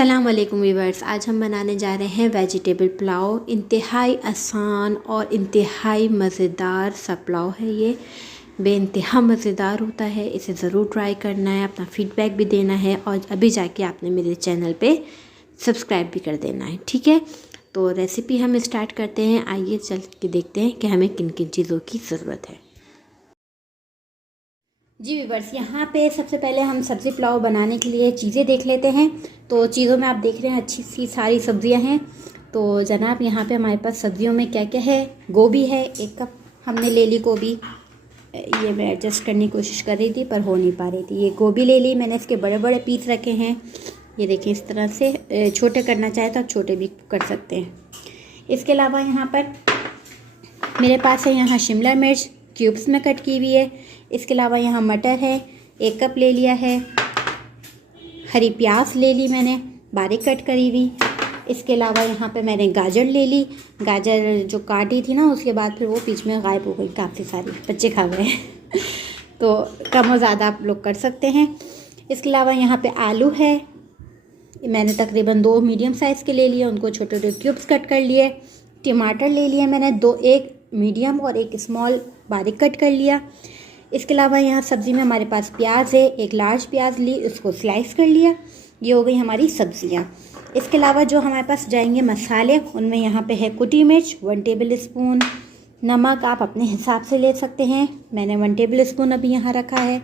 अस्सलाम वालेकुम वीवर्स। आज हम बनाने जा रहे हैं वेजिटेबल पुलाव। इंतहाई आसान और इंतहाई मज़ेदार सा पुलाव है। ये बेइंतहा मज़ेदार होता है। इसे ज़रूर ट्राई करना है, अपना फ़ीडबैक भी देना है और अभी जाके आपने मेरे चैनल पे सब्सक्राइब भी कर देना है, ठीक है। तो रेसिपी हम स्टार्ट करते हैं। आइए चल के देखते हैं कि हमें किन किन चीज़ों की ज़रूरत है। जी वीवर्स, यहाँ पे सबसे पहले हम सब्ज़ी पुलाव बनाने के लिए चीज़ें देख लेते हैं। तो चीज़ों में आप देख रहे हैं अच्छी सी सारी सब्ज़ियाँ हैं। तो जनाब यहाँ पे हमारे पास सब्ज़ियों में क्या क्या है। गोभी है, 1 कप हमने ले ली गोभी। ये मैं एडजस्ट करने की कोशिश कर रही थी पर हो नहीं पा रही थी। ये गोभी ले ली मैंने, इसके बड़े बड़े पीस रखे हैं। ये देखिए इस तरह से, छोटे करना चाहे तो आप छोटे भी कर सकते हैं। इसके अलावा यहाँ पर मेरे पास है यहाँ शिमला मिर्च क्यूब्स में कट की हुई है। इसके अलावा यहाँ मटर है, 1 कप ले लिया है। हरी प्याज ले ली मैंने बारीक कट करी हुई। इसके अलावा यहाँ पे मैंने गाजर ले ली। गाजर जो काटी थी ना, उसके बाद फिर वो बीच में गायब हो गई, काफ़ी सारी बच्चे खा गए तो कम और ज़्यादा आप लोग कर सकते हैं। इसके अलावा यहाँ पे आलू है, मैंने तकरीबन 2 मीडियम साइज़ के ले लिए, उनको छोटे छोटे क्यूब्स कट कर लिए। टमाटर ले लिए मैंने 2, 1 मीडियम और 1 स्मॉल बारीक कट कर लिया। इसके अलावा यहाँ सब्ज़ी में हमारे पास प्याज है, 1 लार्ज प्याज ली, उसको स्लाइस कर लिया। ये हो गई हमारी सब्ज़ियाँ। इसके अलावा जो हमारे पास जाएंगे मसाले, उनमें यहाँ पे है कुटी मिर्च 1 टेबल स्पून। नमक आप अपने हिसाब से ले सकते हैं, मैंने 1 टेबल स्पून अभी यहाँ रखा है।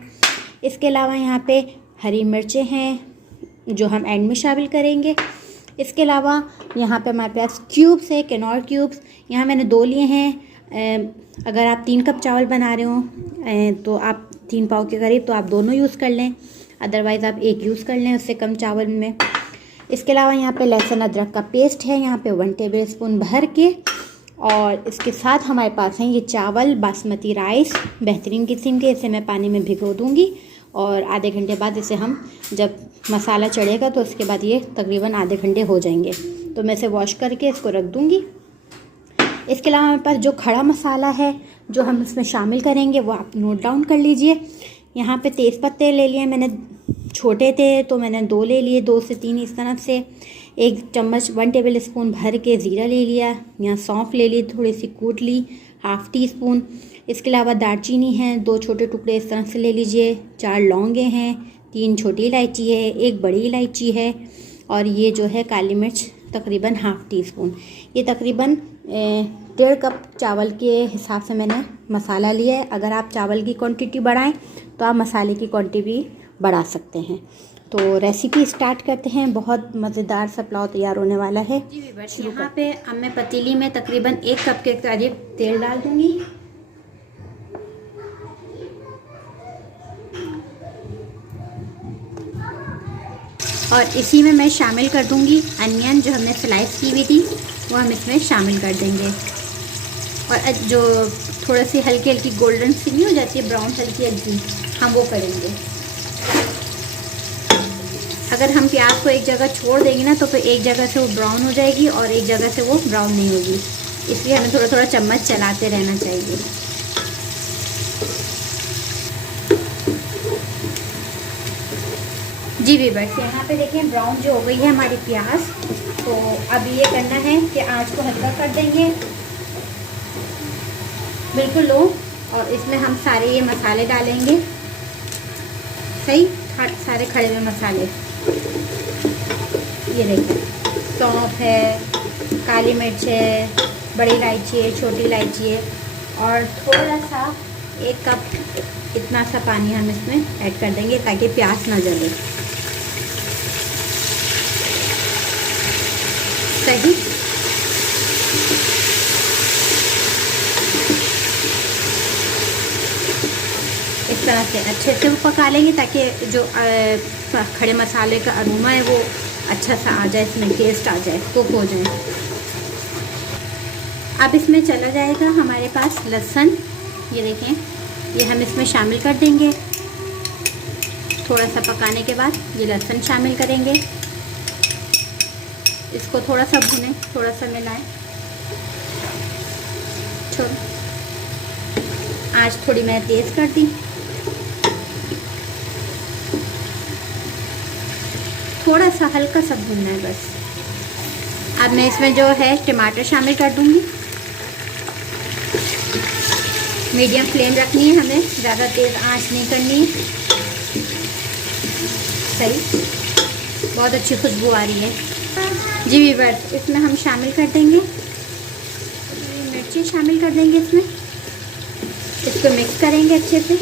इसके अलावा यहाँ पे हरी मिर्चें हैं जो हम एंड में शामिल करेंगे। इसके अलावा यहाँ पे हमारे पास क्यूब्स है, किनौर क्यूब्स, यहाँ मैंने 2 लिए हैं। अगर आप 3 कप चावल बना रहे हो तो आप 3 पाव के करीब तो आप दोनों यूज़ कर लें, अदरवाइज़ आप 1 यूज़ कर लें उससे कम चावल में। इसके अलावा यहाँ पे लहसुन अदरक का पेस्ट है, यहाँ पे 1 टेबल स्पून भर के। और इसके साथ हमारे पास हैं ये चावल बासमती राइस बेहतरीन किस्म के। इसे मैं पानी में भिगो दूँगी और आधे घंटे बाद इसे हम जब मसाला चढ़ेगा तो उसके बाद ये तकरीबन आधे घंटे हो जाएंगे, तो मैं इसे वॉश करके इसको रख दूँगी। इसके अलावा हमारे पास जो खड़ा मसाला है जो हम इसमें शामिल करेंगे वो आप नोट डाउन कर लीजिए। यहाँ पे तेज़ पत्ते ले लिए मैंने, छोटे थे तो मैंने 2 ले लिए, 2 से 3 इस तरफ से। 1 चम्मच 1 टेबल स्पून भर के ज़ीरा ले लिया। यहाँ सौंफ ले ली, थोड़ी सी कूट ली, ½ टी स्पून। इसके अलावा दालचीनी है, 2 छोटे टुकड़े इस तरह से ले लीजिए। 4 लौंगे हैं, 3 छोटी इलायची है, 1 बड़ी इलायची है और ये जो है काली मिर्च तकरीबन ½ टी स्पून। ये तकरीबन 1.5 कप चावल के हिसाब से मैंने मसाला लिया है। अगर आप चावल की क्वांटिटी बढ़ाएं तो आप मसाले की क्वांटिटी बढ़ा सकते हैं। तो रेसिपी स्टार्ट करते हैं। बहुत मज़ेदार सा पुलाव तैयार होने वाला है। यहाँ पे अब मैं पतीली में तकरीबन 1 कप के करीब तेल डाल दूँगी। और इसी में मैं शामिल कर दूँगी अनियन जो हमने स्लाइस की हुई थी, वो हम इसमें शामिल कर देंगे। और जो थोड़ा सी हल्की हल्की गोल्डन सी नहीं हो जाती है, ब्राउन हल्की हल्की, हम वो करेंगे। अगर हम प्याज को एक जगह छोड़ देंगे ना तो फिर एक जगह से वो ब्राउन हो जाएगी और एक जगह से वो ब्राउन नहीं होगी, इसलिए हमें थोड़ा थोड़ा चम्मच चलाते रहना चाहिए। जी वीवर्स, यहाँ पे देखें ब्राउन जो हो गई है हमारी प्याज। तो अब ये करना है कि आँच को हल्का कर देंगे बिल्कुल लो, और इसमें हम सारे ये मसाले डालेंगे, सही सारे खड़े हुए मसाले। ये देखिए सौंफ है, काली मिर्च है, बड़ी इलायची है, छोटी इलायची है और थोड़ा सा 1 कप इतना सा पानी हम इसमें ऐड कर देंगे ताकि प्याज ना जले। सही इस तरह से अच्छे से वो पका लेंगे ताकि जो खड़े मसाले का अरोमा है वो अच्छा सा आ जाए, इसमें टेस्ट आ जाए, कुक हो जाए। अब इसमें चला जाएगा हमारे पास लहसुन। ये देखें, ये हम इसमें शामिल कर देंगे। थोड़ा सा पकाने के बाद ये लहसुन शामिल करेंगे। इसको थोड़ा सा भुनें, थोड़ा सा मिलाएं। आँच थोड़ी मैंने तेज़ कर दी। थोड़ा सा हल्का सा भूनना है बस। अब मैं इसमें जो है टमाटर शामिल कर दूँगी। मीडियम फ्लेम रखनी है हमें, ज़्यादा तेज़ आंच नहीं करनी है। सही, बहुत अच्छी खुशबू आ रही है जी व्यूअर्स। इसमें हम शामिल कर देंगे मिर्ची, शामिल कर देंगे इसमें। इसको मिक्स करेंगे अच्छे से।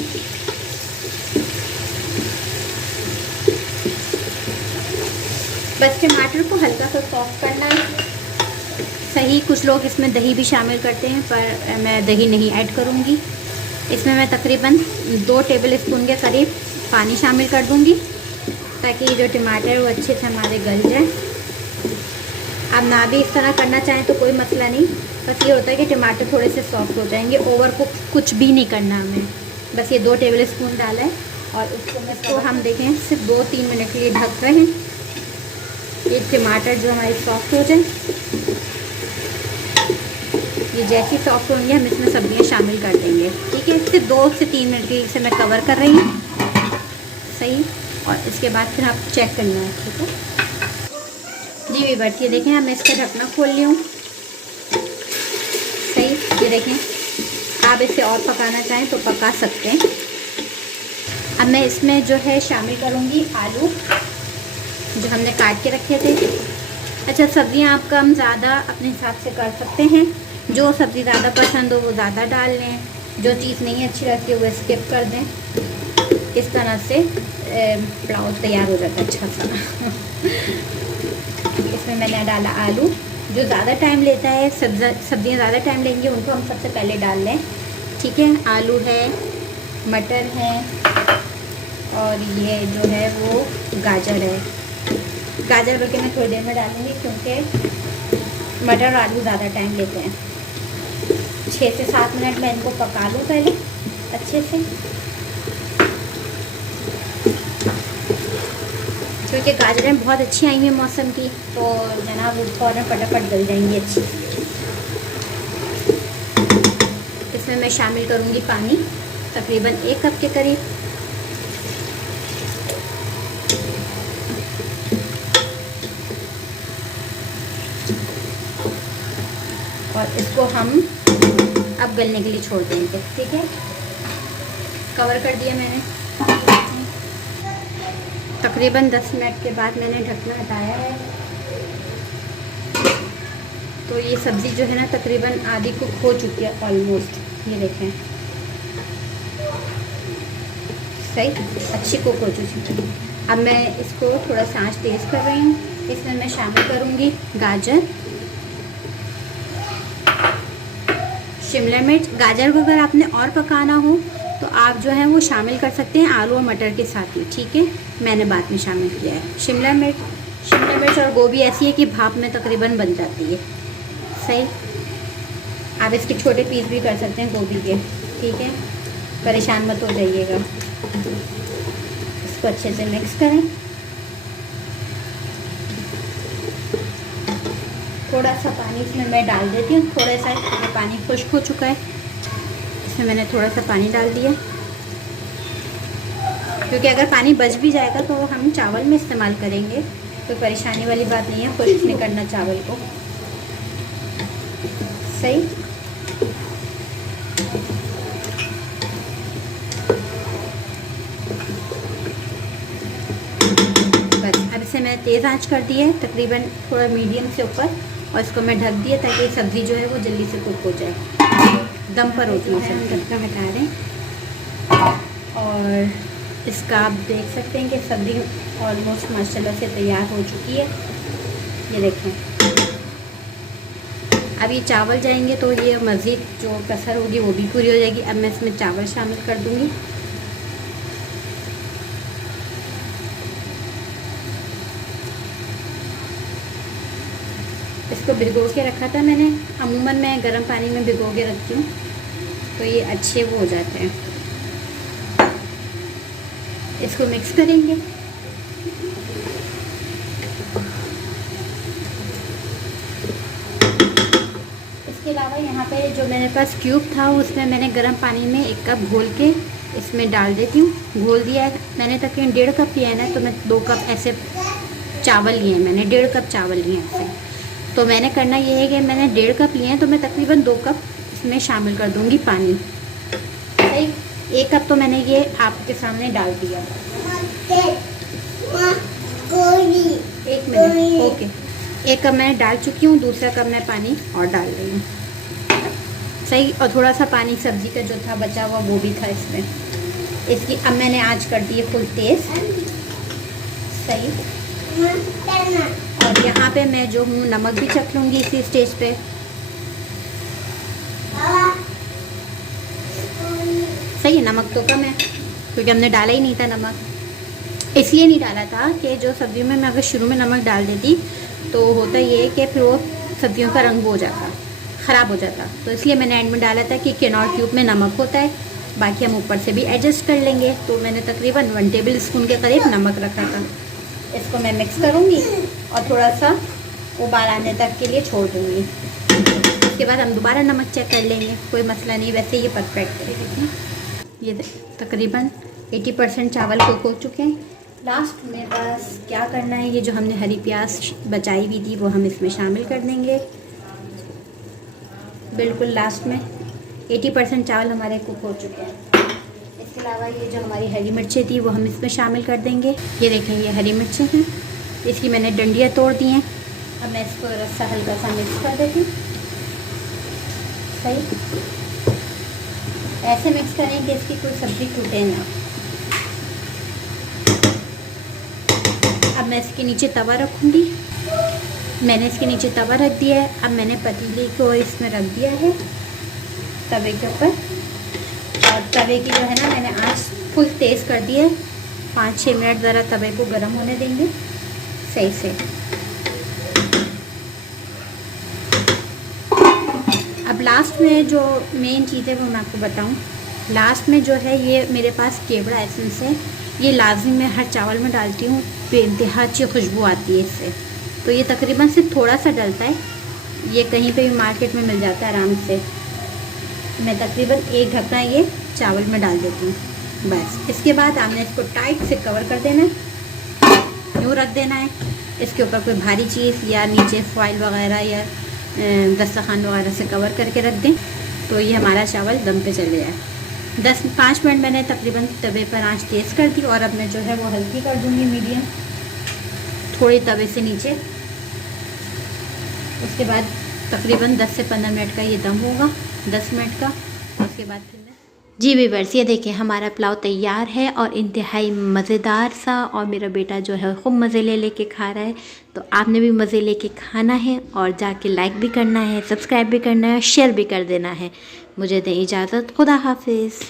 बस टमाटर को हल्का सा सॉफ्ट करना है। सही, कुछ लोग इसमें दही भी शामिल करते हैं पर मैं दही नहीं ऐड करूँगी। इसमें मैं तकरीबन 2 टेबल स्पून के करीब पानी शामिल कर दूँगी ताकि ये जो टमाटर है वो अच्छे से हमारे गल जाए। आप ना भी इस तरह करना चाहें तो कोई मसला नहीं, बस ये होता है कि टमाटर थोड़े से सॉफ्ट हो जाएंगे। ओवर कुक कुछ भी नहीं करना हमें, बस ये 2 टेबल स्पून डाला है और इसको हम देखें सिर्फ 2-3 मिनट के लिए ढक रहे हैं। ये टमाटर जो हमारे सॉफ्ट हो जाए, ये जैसी सॉफ्ट होंगे हम इसमें सब्जियां शामिल कर देंगे। ठीक है, सिर्फ 2 से 3 मिनट के लिए इसे मैं कवर कर रही हूँ। सही, और इसके बाद फिर आप चेक करना है। ठीक है जी व्यूअर्स, ये देखें मैं इसका ढकना खोल ली हूँ। सही, ये देखें, आप इसे और पकाना चाहें तो पका सकते हैं। अब मैं इसमें जो है शामिल करूँगी आलू जो हमने काट के रखे थे। अच्छा, सब्जियां आप कम ज़्यादा अपने हिसाब से कर सकते हैं। जो सब्ज़ी ज़्यादा पसंद हो वो ज़्यादा डाल लें, जो चीज़ नहीं अच्छी लगती है वो स्किप कर दें। इस तरह से पुलाव तैयार हो जाता है अच्छा सा। इसमें मैंने डाला आलू, जो ज़्यादा टाइम लेता है, सब्जियां ज़्यादा टाइम लेंगी उनको हम सबसे पहले डाल लें। ठीक है, आलू है, मटर है और ये जो है वो गाजर है। गाजर बल्कि मैं थोड़ी देर में डालूंगी क्योंकि मटर और आलू ज़्यादा टाइम लेते हैं। 6 से 7 मिनट मैं इनको पका लूँ पहले अच्छे से, क्योंकि गाजरें बहुत अच्छी आई हैं मौसम की, तो जनाब वो फ़ौरन फटाफट गल जाएंगी अच्छी। इसमें मैं शामिल करूँगी पानी, तकरीबन 1 कप के करीब। और इसको हम अब गलने के लिए छोड़ देंगे। ठीक है, कवर कर दिया मैंने। तकरीबन 10 मिनट के बाद मैंने ढकना हटाया है, तो ये सब्ज़ी जो है ना तकरीबन आधी कुक हो चुकी है ऑलमोस्ट। ये देखें, सही अच्छी कुक हो चुकी है। अब मैं इसको थोड़ा सा आंच तेज़ कर रही हूँ। इसमें मैं शामिल करूँगी गाजर, शिमला मिर्च। गाजर को अगर आपने और पकाना हो तो आप जो है वो शामिल कर सकते हैं आलू और मटर के साथ ही। ठीक है, मैंने बाद में शामिल किया है। शिमला मिर्च और गोभी ऐसी है कि भाप में तकरीबन बन जाती है। सही, आप इसके छोटे पीस भी कर सकते हैं गोभी के। ठीक है, परेशान मत हो जाइएगा। इसको अच्छे से मिक्स करें। थोड़ा सा पानी इसमें मैं डाल देती हूँ, थोड़ा सा, ये पानी खुश्क हो चुका है, इसमें मैंने थोड़ा सा पानी डाल दिया, क्योंकि अगर पानी बच भी जाएगा तो हम चावल में इस्तेमाल करेंगे, तो परेशानी वाली बात नहीं है, खुश्क नहीं करना चावल को। सही, बस अब इसे मैंने तेज़ आंच कर दी है, तकरीबन थोड़ा मीडियम से ऊपर, और इसको मैं ढक दिया ताकि सब्ज़ी जो है वो जल्दी से कुक हो जाए। दम पर होती है, हम ढक्कन हटा दें। और इसका आप देख सकते हैं कि सब्ज़ी ऑलमोस्ट माशाल्लाह से तैयार हो चुकी है। ये देखें, अब ये चावल जाएंगे तो ये मज़ीद जो कसर होगी वो भी पूरी हो जाएगी। अब मैं इसमें चावल शामिल कर दूँगी। इसको भिगो के रखा था मैंने, अमूमन मैं गर्म पानी में भिगो के रखती हूँ तो ये अच्छे वो हो जाते हैं। इसको मिक्स करेंगे। इसके अलावा यहाँ पे जो मेरे पास क्यूब था उसमें मैंने गर्म पानी में 1 कप घोल के इसमें डाल देती हूँ। घोल दिया है मैंने, तकरीबन 1.5 कप लिया है ना, तो मैं 2 कप ऐसे चावल लिए हैं मैंने, 1.5 कप चावल लिए हैं ऐसे। तो मैंने करना ये है कि मैंने 1.5 कप लिए हैं तो मैं तकरीबन 2 कप इसमें शामिल कर दूँगी पानी। सही, 1 कप तो मैंने ये आपके सामने डाल दिया। 1 मिनट, ओके। 1 कप मैंने डाल चुकी हूँ, दूसरा कप मैं पानी और डाल रही हूँ। सही, और थोड़ा सा पानी सब्ज़ी का जो था बचा हुआ वो भी था इसमें। इसकी अब मैंने आँच कर दी है फुल तेज़। सही, और यहाँ पे मैं जो हूँ नमक भी चख लूँगी इसी स्टेज पे। सही है, नमक तो कम है क्योंकि हमने डाला ही नहीं था नमक। इसलिए नहीं डाला था कि जो सब्जियों में मैं अगर शुरू में नमक डाल देती तो होता ये कि फिर वो सब्जियों का रंग हो जाता, ख़राब हो जाता। तो इसलिए मैंने एंड में डाला था कि किनौर क्यूब में नमक होता है, बाकी हम ऊपर से भी एडजस्ट कर लेंगे। तो मैंने तकरीबन 1 टेबल स्पून के करीब नमक रखा था। इसको मैं मिक्स करूँगी और थोड़ा सा उबाल आने तक के लिए छोड़ दूँगी। उसके बाद हम दोबारा नमक चेक कर लेंगे, कोई मसला नहीं। वैसे ये परफेक्ट है। ये तकरीबन 80% चावल कुक हो चुके हैं। लास्ट में बस क्या करना है, ये जो हमने हरी प्याज बचाई हुई थी वो हम इसमें शामिल कर देंगे। बिल्कुल लास्ट में 80% चावल हमारे कुक हो चुके हैं। इसके अलावा ये जो हमारी हरी मिर्चें थी वो हम इसमें शामिल कर देंगे। ये देखें, ये हरी मिर्चें हैं, इसकी मैंने डंडियाँ तोड़ दी हैं। अब मैं इसको रस्सा हल्का सा मिक्स कर देती हूँ। सही, ऐसे मिक्स करें कि इसकी कोई सब्ज़ी टूटे ना। अब मैं इसके नीचे तवा रखूँगी। मैंने इसके नीचे तवा रख दिया है। अब मैंने पतीले को इसमें रख दिया है तवे के ऊपर, और तवे की जो है ना मैंने आँच फुल तेज़ कर दी है। 5-6 मिनट ज़रा तवे को गर्म होने देंगे सही से। अब लास्ट में जो मेन चीज़ है वो मैं आपको बताऊं। लास्ट में जो है ये मेरे पास केवड़ा एसेंस है, ये लाजमी मैं हर चावल में डालती हूँ, बेइंतहा अच्छी खुशबू आती है इससे। तो ये तकरीबन सिर्फ थोड़ा सा डलता है, ये कहीं पे भी मार्केट में मिल जाता है आराम से। मैं तकरीबन 1 ढक्कन ये चावल में डाल देती हूँ बस। इसके बाद आपने इसको टाइट से कवर कर देना है, यूँ रख देना है। इसके ऊपर कोई भारी चीज़ या नीचे फॉइल वगैरह या दस्तरखान वगैरह से कवर करके रख दें तो ये हमारा चावल दम पे चले जाए। 5 मिनट मैंने तकरीबन तवे पर आंच तेज़ कर दी, और अब मैं जो है वो हल्की कर दूँगी, मीडियम, थोड़ी तवे से नीचे। उसके बाद तकरीबन 10 से 15 मिनट का ये दम होगा, 10 मिनट का। उसके बाद फिर जी व्यूअर्स, ये देखिए हमारा पुलाव तैयार है और इंतहाई मज़ेदार सा, और मेरा बेटा जो है खूब मज़े लेके खा रहा है। तो आपने भी मज़े लेके खाना है और जाके लाइक भी करना है, सब्सक्राइब भी करना है, शेयर भी कर देना है। मुझे दें इजाज़त, खुदा हाफिज़।